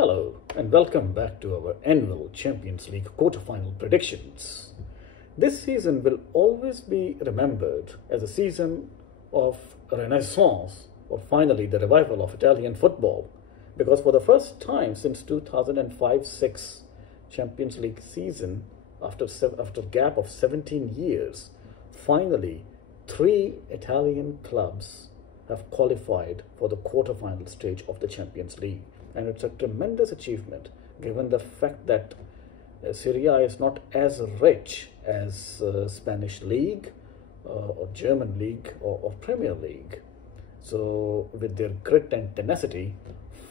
Hello and welcome back to our annual Champions League quarterfinal predictions. This season will always be remembered as a season of renaissance, or finally the revival of Italian football, because for the first time since 2005-06 Champions League season, after a gap of 17 years, finally three Italian clubs have qualified for the quarterfinal stage of the Champions League. And it's a tremendous achievement given the fact that Serie A is not as rich as Spanish League or German League or Premier League. So with their grit and tenacity,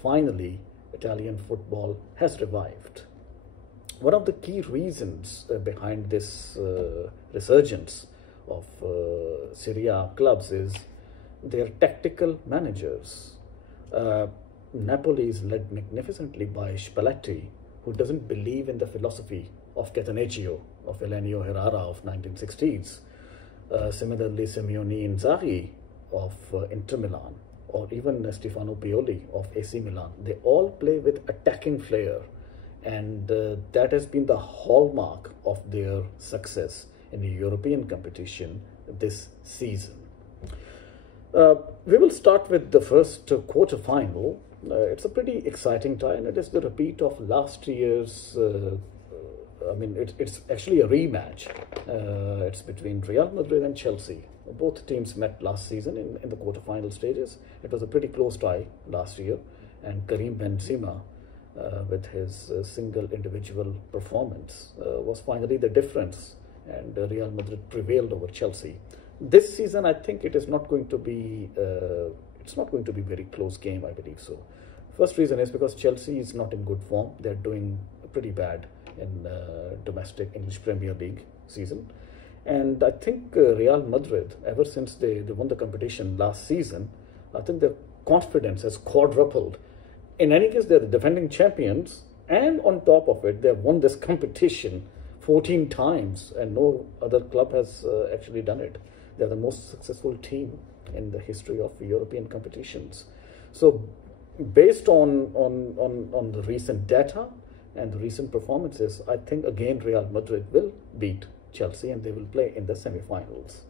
finally Italian football has revived. One of the key reasons behind this resurgence of Serie A clubs is their tactical managers. Napoli is led magnificently by Spalletti, who doesn't believe in the philosophy of Catanaccio, of Elenio Herrera of 1960s. Similarly, Simeone Inzaghi of Inter Milan, or even Stefano Pioli of AC Milan. They all play with attacking flair, and that has been the hallmark of their success in the European competition this season. We will start with the first quarter-final. It's a pretty exciting tie, and it is the repeat of last year's. It's actually a rematch. It's between Real Madrid and Chelsea. Both teams met last season in the quarter-final stages. It was a pretty close tie last year, and Karim Benzema, with his single individual performance, was finally the difference, and Real Madrid prevailed over Chelsea. This season, I think it is not going to be. It's not going to be a very close game, I believe so. First reason is because Chelsea is not in good form. They're doing pretty bad in domestic English Premier League season. And I think Real Madrid, ever since they won the competition last season, I think their confidence has quadrupled. In any case, they're the defending champions, and on top of it, they've won this competition 14 times, and no other club has actually done it. They're the most successful team in the history of European competitions. So based on the recent data and the recent performances, I think again Real Madrid will beat Chelsea and they will play in the semi-finals.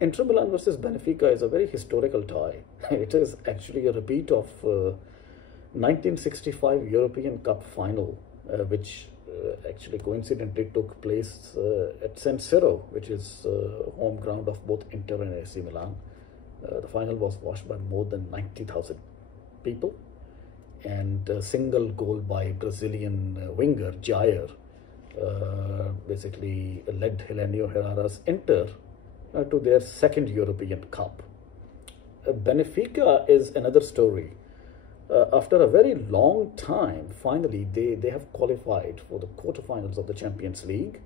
Inter Milan versus Benfica is a very historical tie. It is actually a repeat of 1965 European Cup final, which actually coincidentally took place at San Siro, which is home ground of both Inter and AC Milan. The final was watched by more than 90,000 people, and a single goal by Brazilian winger Jair basically led Elenio Herrera's Inter to their second European Cup. Benfica is another story. After a very long time, finally they have qualified for the quarterfinals of the Champions League.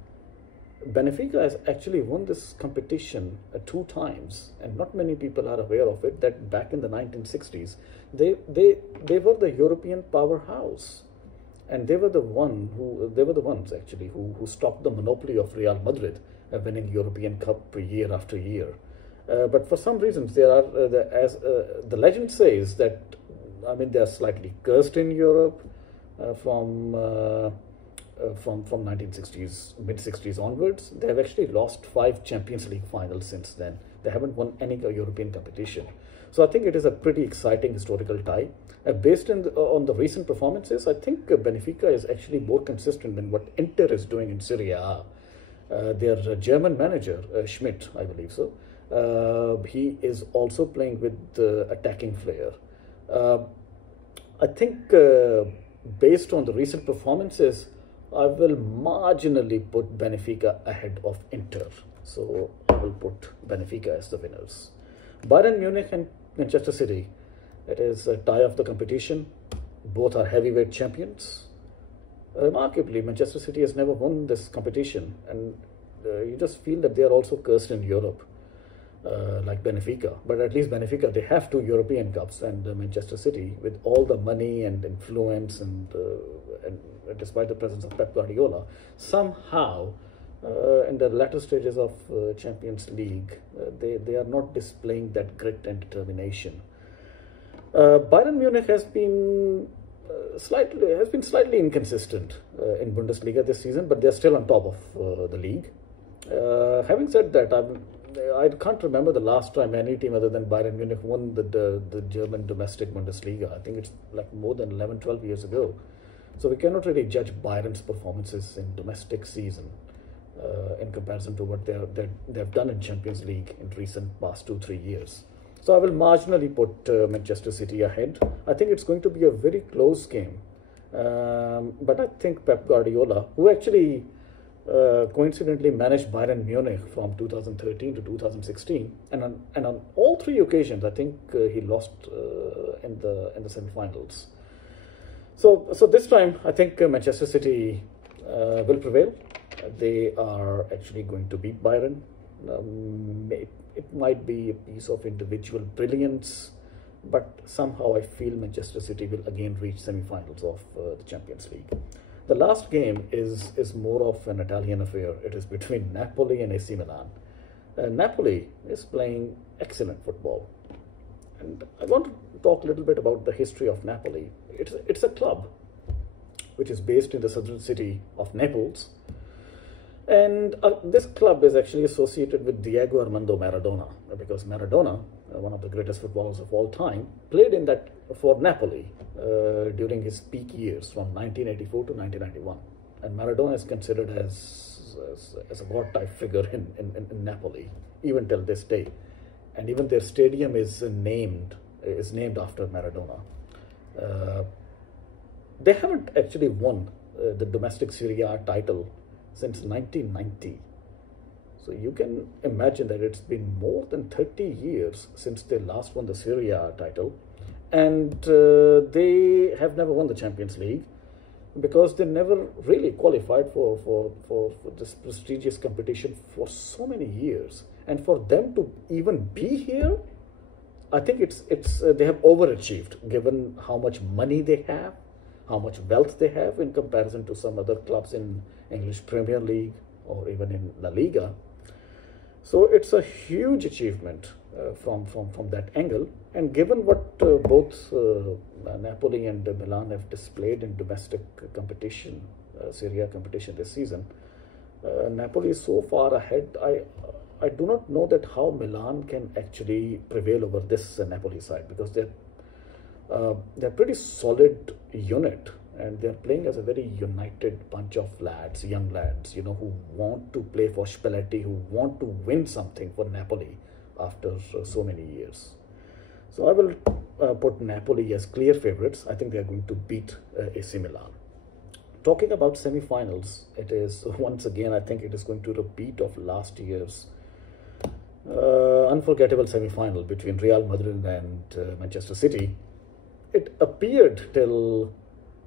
Benfica has actually won this competition 2 times, and not many people are aware of it, that back in the 1960s, they were the European powerhouse, and they were the ones actually who stopped the monopoly of Real Madrid, winning European Cup year after year. But for some reasons, there are the legend says that they are slightly cursed in Europe from 1960s, mid-60s onwards. They have actually lost 5 Champions League finals since then. They haven't won any European competition. So I think it is a pretty exciting historical tie. Based on the recent performances, I think Benfica is actually more consistent than what Inter is doing in Serie A. Their German manager, Schmidt, I believe so, he is also playing with attacking flair. I think based on the recent performances, I will marginally put Benfica ahead of Inter. So I will put Benfica as the winners. Bayern Munich and Manchester City. It is a tie of the competition. Both are heavyweight champions. Remarkably, Manchester City has never won this competition, and you just feel that they are also cursed in Europe. Like Benfica, but at least Benfica, they have 2 European Cups, and Manchester City, with all the money and influence and despite the presence of Pep Guardiola, somehow in the latter stages of Champions League, they are not displaying that grit and determination. Bayern Munich has been slightly has been slightly inconsistent in Bundesliga this season, but they're still on top of the league. Having said that, I can't remember the last time any team other than Bayern Munich won the German domestic Bundesliga. I think it's like more than 11, 12 years ago. So we cannot really judge Bayern's performances in domestic season in comparison to what they've done in Champions League in recent past 2-3 years. So I will marginally put Manchester City ahead. I think it's going to be a very close game. But I think Pep Guardiola, who actually coincidentally managed Bayern Munich from 2013 to 2016, and on all three occasions, I think he lost in the semi-finals. So this time, I think Manchester City will prevail. They are actually going to beat Bayern. It might be a piece of individual brilliance, but somehow I feel Manchester City will again reach semi-finals of the Champions League. The last game is more of an Italian affair. It is between Napoli and AC Milan. Napoli is playing excellent football. And I want to talk a little bit about the history of Napoli. It's a club which is based in the southern city of Naples. And this club is actually associated with Diego Armando Maradona, because Maradona, one of the greatest footballers of all time, played for Napoli during his peak years from 1984 to 1991. And Maradona is considered as a god-type figure in Napoli, even till this day. And even their stadium is named after Maradona. They haven't actually won the domestic Serie A title since 1990. So you can imagine that it's been more than 30 years since they last won the Serie A title. And they have never won the Champions League because they never really qualified for this prestigious competition for so many years. And for them to even be here, I think they have overachieved given how much money they have, how much wealth they have in comparison to some other clubs in English Premier League or even in La Liga. So it's a huge achievement from that angle. And given what both Napoli and Milan have displayed in domestic competition, Serie A competition this season, Napoli is so far ahead. I do not know that how Milan can actually prevail over this Napoli side, because they're pretty solid unit, and they're playing as a very united bunch of lads, young lads, who want to play for Spalletti, who want to win something for Napoli after so many years. So I will put Napoli as clear favorites. I think they're going to beat AC Milan. Talking about semi-finals, it is once again, I think it is going to repeat of last year's unforgettable semi-final between Real Madrid and Manchester City. It appeared till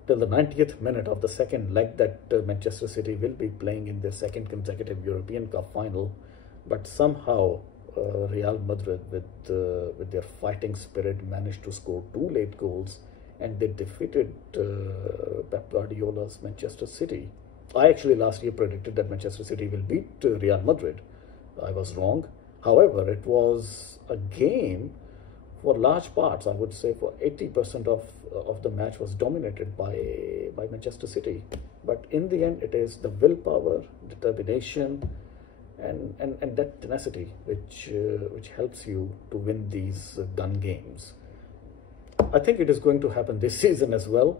the 90th minute of the second leg that Manchester City will be playing in their second consecutive European Cup final, but somehow Real Madrid, with their fighting spirit, managed to score 2 late goals, and they defeated Pep Guardiola's Manchester City. I actually last year predicted that Manchester City will beat Real Madrid. I was wrong. However, it was a game, for large parts, I would say for 80% of the match was dominated by Manchester City. But in the end, it is the willpower, determination, and that tenacity which helps you to win these gun games. I think it is going to happen this season as well.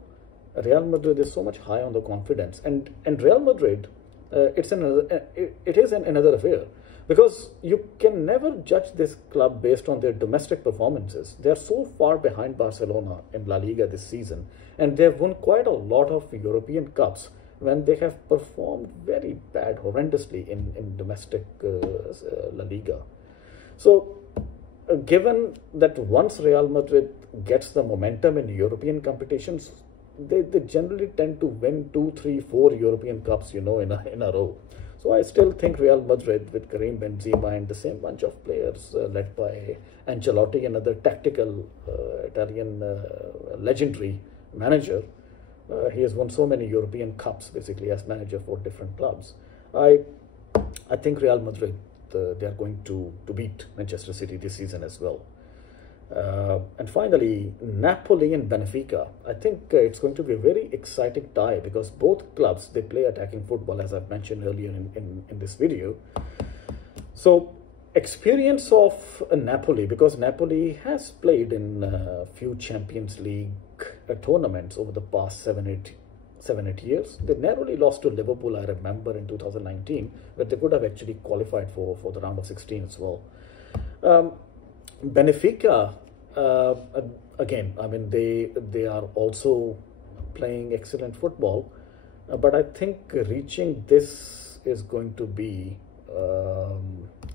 Real Madrid is so much high on the confidence, and Real Madrid, it is another affair. Because you can never judge this club based on their domestic performances. They are so far behind Barcelona in La Liga this season, and they have won quite a lot of European Cups when they have performed very bad, horrendously in domestic La Liga. So, given that once Real Madrid gets the momentum in European competitions, they generally tend to win 2, 3, 4 European Cups, in a row. So I still think Real Madrid, with Karim Benzema and the same bunch of players led by Ancelotti, another tactical Italian legendary manager, he has won so many European Cups basically as manager for different clubs. I think Real Madrid, they are going to beat Manchester City this season as well. And finally, Napoli and Benfica. I think it's going to be a very exciting tie because both clubs, they play attacking football, as I've mentioned earlier in this video. So experience of Napoli, because Napoli has played in a few Champions League tournaments over the past 7-8 years. They narrowly lost to Liverpool, I remember, in 2019, but they could have actually qualified for the round of 16 as well. Benfica, again, I mean, they are also playing excellent football, but I think reaching this is going to be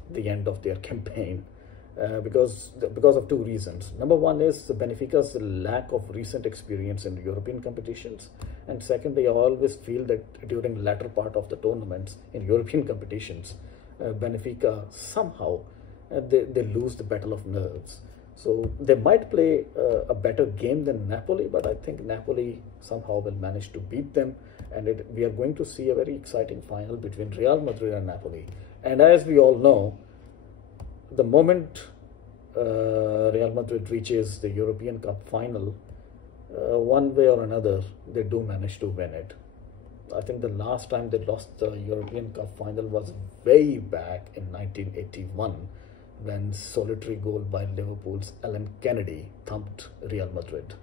the end of their campaign because of two reasons. Number one is Benfica's lack of recent experience in European competitions, and secondly, I always feel that during latter part of the tournaments in European competitions, Benfica somehow they lose the battle of nerves. So they might play a better game than Napoli, but I think Napoli somehow will manage to beat them, and we are going to see a very exciting final between Real Madrid and Napoli. And as we all know, the moment Real Madrid reaches the European Cup final, one way or another, they do manage to win it. I think the last time they lost the European Cup final was way back in 1981, when solitary goal by Liverpool's Alan Kennedy thumped Real Madrid.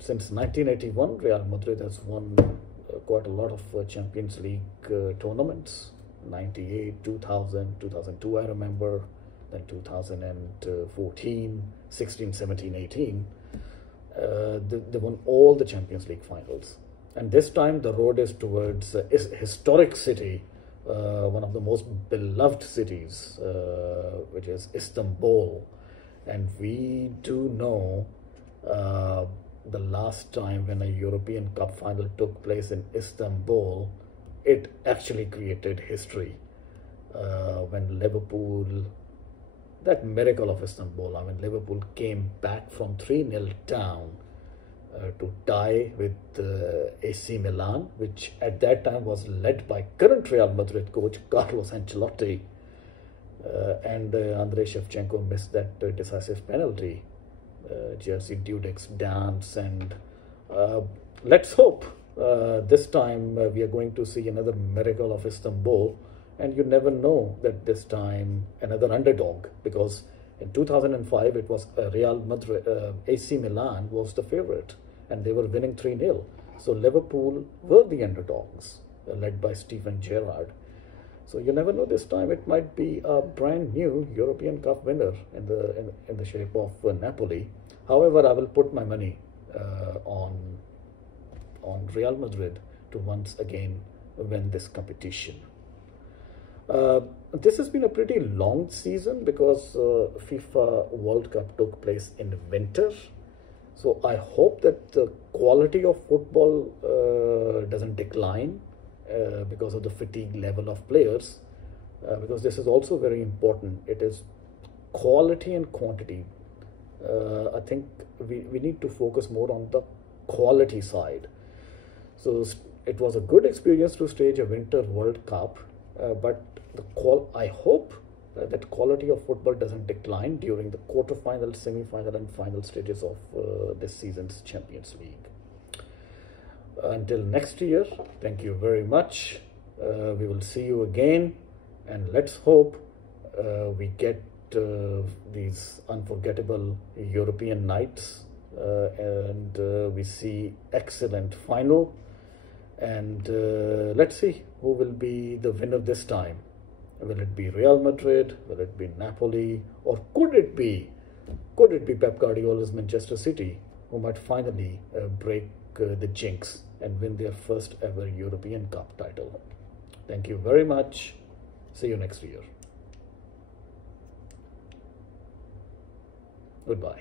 Since 1981, Real Madrid has won quite a lot of Champions League tournaments. 98, 2000, 2002 I remember, then 2014, 16, 17, 18. They won all the Champions League finals. And this time the road is towards a historic city, one of the most beloved cities, which is Istanbul. And we do know the last time when a European Cup final took place in Istanbul, it actually created history. When Liverpool, that miracle of Istanbul, I mean, Liverpool came back from 3-0 down to tie with AC Milan, which at that time was led by current Real Madrid coach Carlos Ancelotti, and Andrei Shevchenko missed that decisive penalty. Jerzy Dudek's dance, and let's hope this time we are going to see another miracle of Istanbul, and you never know that this time another underdog, because in 2005 it was Real Madrid, AC Milan was the favorite and they were winning 3-0. So Liverpool were the underdogs, led by Steven Gerrard. So you never know, this time it might be a brand new European Cup winner in the shape of Napoli. However, I will put my money on Real Madrid to once again win this competition. This has been a pretty long season because FIFA World Cup took place in winter. So I hope that the quality of football doesn't decline because of the fatigue level of players, because this is also very important. It is quality and quantity. I think we need to focus more on the quality side. So it was a good experience to stage a Winter World Cup, but I hope that quality of football doesn't decline during the quarterfinal, semi-final and final stages of this season's Champions League. Until next year, thank you very much. We will see you again, and let's hope we get these unforgettable European nights, and we see excellent final, and let's see who will be the winner this time. Will it be Real Madrid? Will it be Napoli? Or could it be Pep Guardiola's Manchester City, who might finally break the jinx and win their first ever European Cup title? Thank you very much. See you next year. Goodbye.